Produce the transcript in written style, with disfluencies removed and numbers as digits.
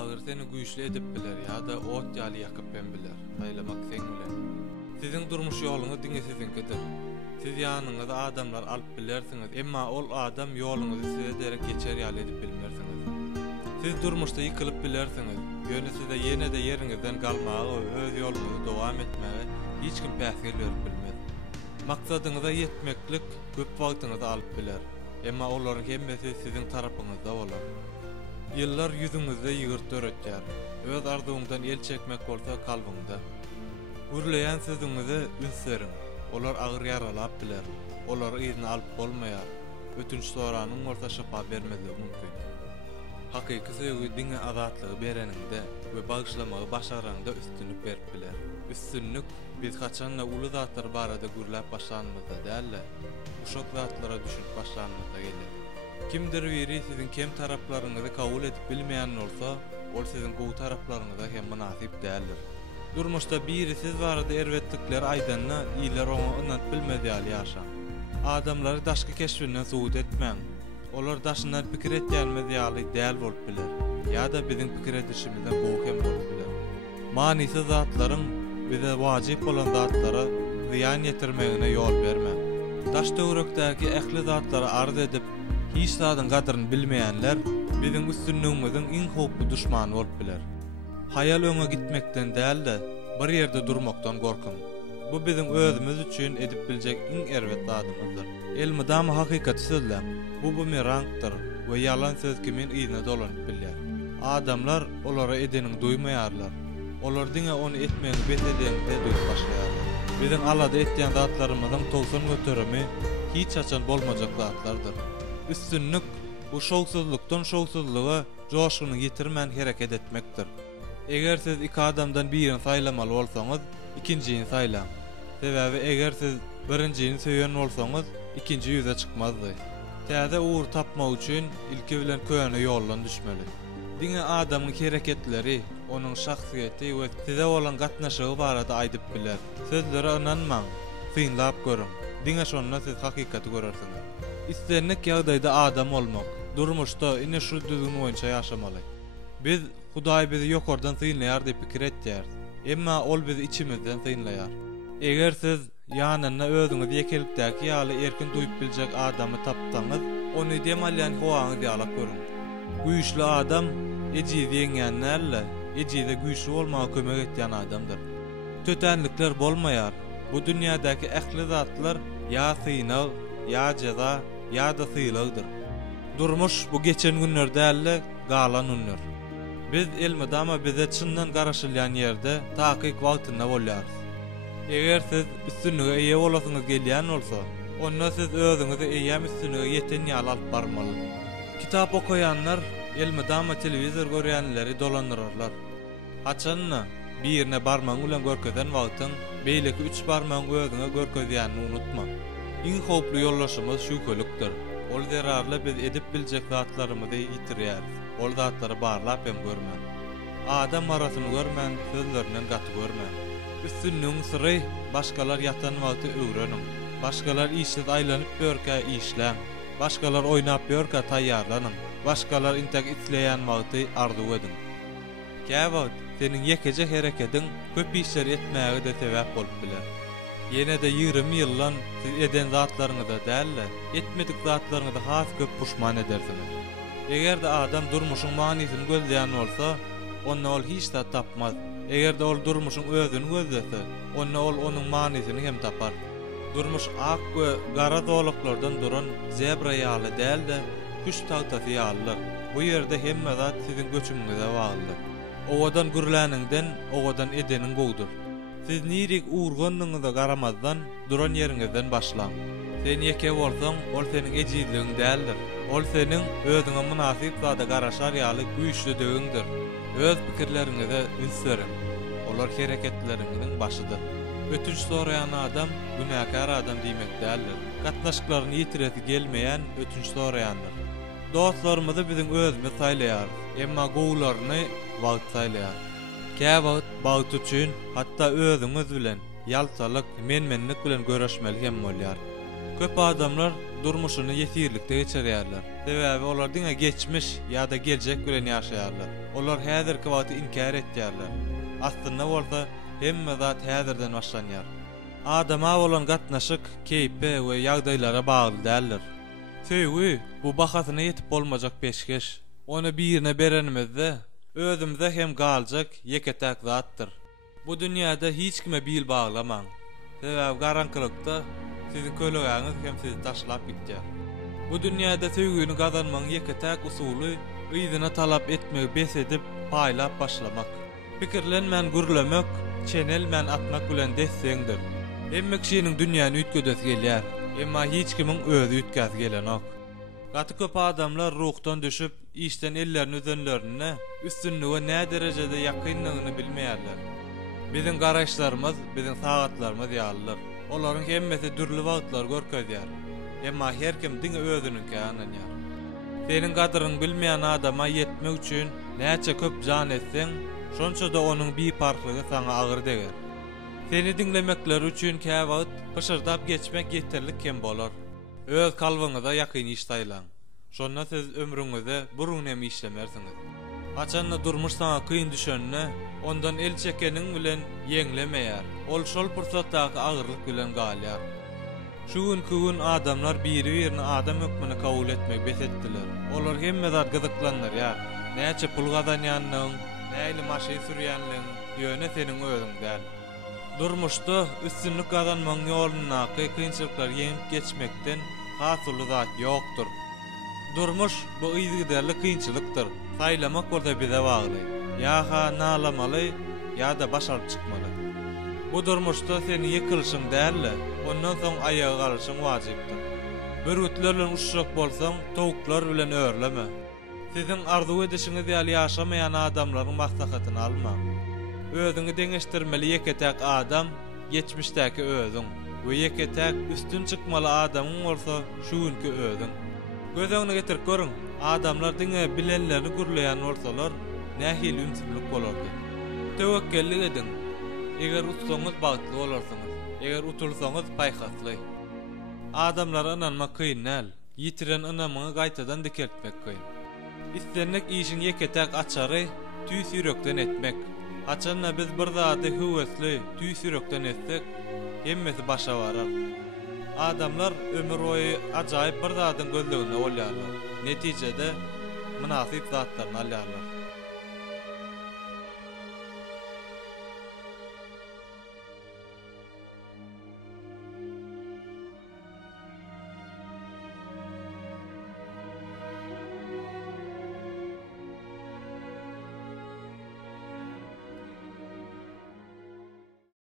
ağır seni güýçli edip biler ýa-da ot ýaly ýakyp ben biler. Aýlamak sen bilen. Siziň durmuş ýoluňyz diňe sizinkidir. Siz ýanyňyza adamlar alyp bilersiňiz, emma ol adam ýoluňyzy size derek geçer ýaly edip bilmersiňiz. Siz durmuşda ýykylyp bilersiňiz, ýöne size ýene-de ýeriňizden galmagy we öz ýoluňyzy dowam etmäge hiç kim päsgel berip bilmez. Maksadyňyza ýetmeklik köp wagtyňyzy alyp biler, emma olaryň hemmesi siziň tarapyňyzda bolar. Yıllar yüzüňizde ýygyrt öretýär. Öz arzuwňdan el çekmek bolsa kalbyňda. Gürleýän sözüňizi ünseriň. Olar agyr ýaralap biler. Olar izni alyp bolmaýar. Ötünç soranyň bolsa şypa bermezligi mümkin. Hakyky söýgü diňe azatlygy bereninde we bagyşlamagy başaranda üstünlük berip biler. Üstünlük biz haçanla uly zatlar barada gürläp başlanmada dälle. Uşak zatlara düşünip başlanmada gelir. Kimdir biri sizin kem taraplarınızı kabul edip bilmeýän bolsa, ol sizin gowy taraplarynıza hem münasip däldir. Durmuşda biri siz barada erwetlikler aýdanna iýler oňa ynat bilmedýäl ýaşa. Adamlary daşky keşfinden suwut etmäň. Olar daşyndan pikir etýänmiz ýaly däl bolup biler. Ýa-da biziň pikir edişimizden gowy hem bolup biler. Manysy zatlaryň bize wajyp bolan zatlara ziýan ýetirmegine ýol berme. Daş döwrekdäki ähli zatlary arz edip hiç zadyň gadryny bilmeýänler biziň üstünlüğimiziň iň howply duşmany bolup biler. Hayal öňe gitmekden däl-de bir ýerde durmakdan gorkun. Bu biziň özümiz üçin edip biljek iň erwet zadymyzdyr. Elmydam hakykaty sözlem. Bu bumerangdyr we ýalan söz kimin ýygyna dolanyp bilýär. Adamlar olara edeniň duýmaýarlar. Olar diňe onu etmeýän besedende duýup başlaýarlar. Biziň alada etýän zatlarymyzyň tolsun göterimi hiç açan bolmajak zatlardyr. Üstünlük bu şowsuzlukdan şowsuzlyga joşgyny ýetirmän hereket etmekdir. Eger siz iki adamdan birini saýlamaly bolsaňyz, ikinciýini saýlaň. Sebäbi eger siz birinciýini söýen bolsaňyz, ikinci ýüze çykmazdy. Täze uğur tapmak üçin ilki bilen köýene ýoldan düşmeli. Diňe adamyň hereketleri, onuň şahsiýeti we size bolan gatnaşygy barada aýdyp biler. Sözlere ynanmaň, synlap görüň. Diňe şonda siz hakykaty görersiňiz. İstenlik ýagdaýda adam olmak, durmuşda ine şu düzgün boýunça ýaşamaly. Biz Hudaý bizi ýokardan synlaýar diýip pikir etýär, emma ol bizi içimizden synlaýar. Eger siz ýanyna özüňiz ýekelikdäki ýaly erkin duýup biljek adamy tapsaňyz, ony demalýan howaňyz ýalap görüň. Güýçli adam ejizi ýeňänlerle, ejide güýçli bolmagy kömek etýän adamdyr. Tötenlikler bolmaýar. Bu dünýädäki ähli zatlar ýa synaw, ýa jaza, ýa-da syýlagdyr. Durmuş bu geçen günler dälle galan günler. Biz elmydama bize çyndan garaşylýan ýerde takyk wagtynda bolýarys. Eger siz üstünlüge eýe bolasyňyz gelýän bolsa, onda siz özüňizi eýäm üstünlüge ýeten ýaly alyp barmaly. Kitap okuyanlar elmydama telewizor görýänleri dolandyrarlar. Haçanna birine barmaň bilen görkezän wagtyň beýleki 3 barmaň özüňe görkezýänini unutma. Iň howply ýollaşymyz şükelükdir. Ol zerarly biz edip biljek zatlarymyzy ýitirýäris. Ol zatlary barlap hem görmän. Adam arasyny görmän, sözlerinden gaty görmän. Üstünlüğün syry başgalar ýatan wagty öwreniň. Başgalar işsiz aýlanyp ýörkä işläň. Başgalar oýnap ýörkä taýýarlanyň. Başgalar intek isleýän wagty arzu edin. Käwagt seniň ýekeje hereketiň köp işler etmäge de sebäp bolup biler. Ýene-de 20 ýyllan siz eden zatlaryňyza dälle, etmedik zatlaryňyza has köp puşman edersiňiz. Eger de adam durmuşyň manysyny gözleýän bolsa, onda ol hiç zat tapmaz. Eger de ol durmuşyň özüni gözlese, onda ol onuň manysyny hem tapar. Durmuş ak we gara doluklardan duran zebra ýaly däl-de kuş tagtasy ýalylar. Bu ýerde hemme zat siziň göçüňize bagly. Owadan gürläningden, owadan edeniň gowdur. Siz nirik uğurganlygyňyza garamazdan duran ýeriňizden başlaň. Sen ýeke bolsaň, ol seniň ejizligiň däldir. Ol seniň özüňe münasip zada garaşar ýaly güýçli döwüňdir. Öz pikirleriňize ünseriň. Olar hereketleriňiň başydyr. Ötünç sorayan adam günäkar adam diýmek däldir. Gatnaşyklaryny ýitireti gelmeýän ötünç sorayandyr. Dostlarymyzy biziň özümiz saýlaýar, emma gowlaryny wagt saýlaýar. Käwagt wagt üçin hatda özüňiz bilen ýalçalyk, menmenlik bilen göreşmeli hem bolýar. Köp adamlar durmuşyny ýetirlikde geçirýärler. Sebäbi olar diňe geçmiş ýa-da geljek bilen ýaşaýarlar. Olar häzirki wagty inkar etýärler. Aslynda bolsa hemme zat häzirden başlanýar. Adama bolan gatnaşyk keýpe we ýagdaýlara bagly däldir. Söýgü bu bahasyna ýetip bolmajak peşkeş. Onu birine berenimizde özümizde hem galjak ýeketäk zatdyr. Bu dünýäde hiç kime bil baglamaň. Sebäbi garankylykda sizin köleğiniz hem sizi taşlap gitýär. Bu dünýäde söýgüni gazanmaň ýeketäk usuly ýzyna talap etmegi bes edip paýlap başlamak. Pikirlenmän gürlemek, çenelmän atmak bilen desseňdir. Emme kişiniň dünýäni ütgedesi gelýär, emma hiç kimiň özü ütgäsi gelenok. Gaty köp adamlar ruhdan düşüp, işten ellerini üzünlerine, üstünlüğe ne derecede yakınlığını bilmeýärler. Bizim garaşlarymyz, bizim sagatlarymyz ýalylar. Olaryň hemmesi dürli wagtlar görkezýär. Emma her kim diňe özüniňki ananýar. Senin gadyryň bilmeýän adama ýetmek üçin näçe köp jan etseň, şonça da onuň bir parçalygy sana agyr deger. Seni dinlemekler üçin käwagt pışırdap geçmek ýeterlik kem bolar. Öz kalbyňyza ýakyn iş taýlaň. Şonda siz ömrüňizde burun hem işlemersiňiz. Açanla durmuş sana kıyın düşönne, ondan el çekeniň bilen ýeňlemeýär. Ol şol pursatdaky agyrlyk bilen galýar. Şu gün adamlar biri-birini adam hökmüne kabul etmek besetdiler. Olar hemme zat gyzyklanlar ýa. Näçe pul gazanýanyň, näili maşy sürýänliň ýöne seniň özüň däl. Durmuşda üstünlük gazanmaň ýoluna kynçylyklar ýeňip geçmekden hasyly zat ýokdur. Durmuş bu ýygyderli kynçylykdyr. Saýlamak bolsa bize bagly. Ýa-ha nalamaly, ýa-da başaryp çykmaly. Bu durmuşda seni ýykylşyň dälle, ondan soň ayağa galyşyň wajypdyr. Bürgütlerle uçuşak bolsaň, towuklar bilen örleme. Sizin arzu edişiňiz ýaly ýaşamaýan adamlaryň maslahatyny alma. Özüňi deňeşdirmeli ýeketäk adam, geçmişdäki özüň. Bu ýeketäk üstün çykmaly adamyň bolsa, şuňky özüň. Gözüňe getirip görüň, adamlar diňe bilenlerini gürleýän bolsalar, nähil ümsizlik bolardy. Tewekkellik edin. Eger utsaňyz bagtly bolarsyňyz, eger utulsaňyz paýhasly. Adamlara inanmak kıyın näl, ýitiren inamyňy gaýtadan dikeltmek kıyın. İstenlik işin ýeketäk açary, tüý sürekden etmek. Açanla biz bir zady höwesli, tüý sürekden etsek, hemmesi başa barar. Adamlar ömür boyu ajaýyp bir zadyň gözleginde bolýarlar. Netijede münasip zatlaryny alýarlar.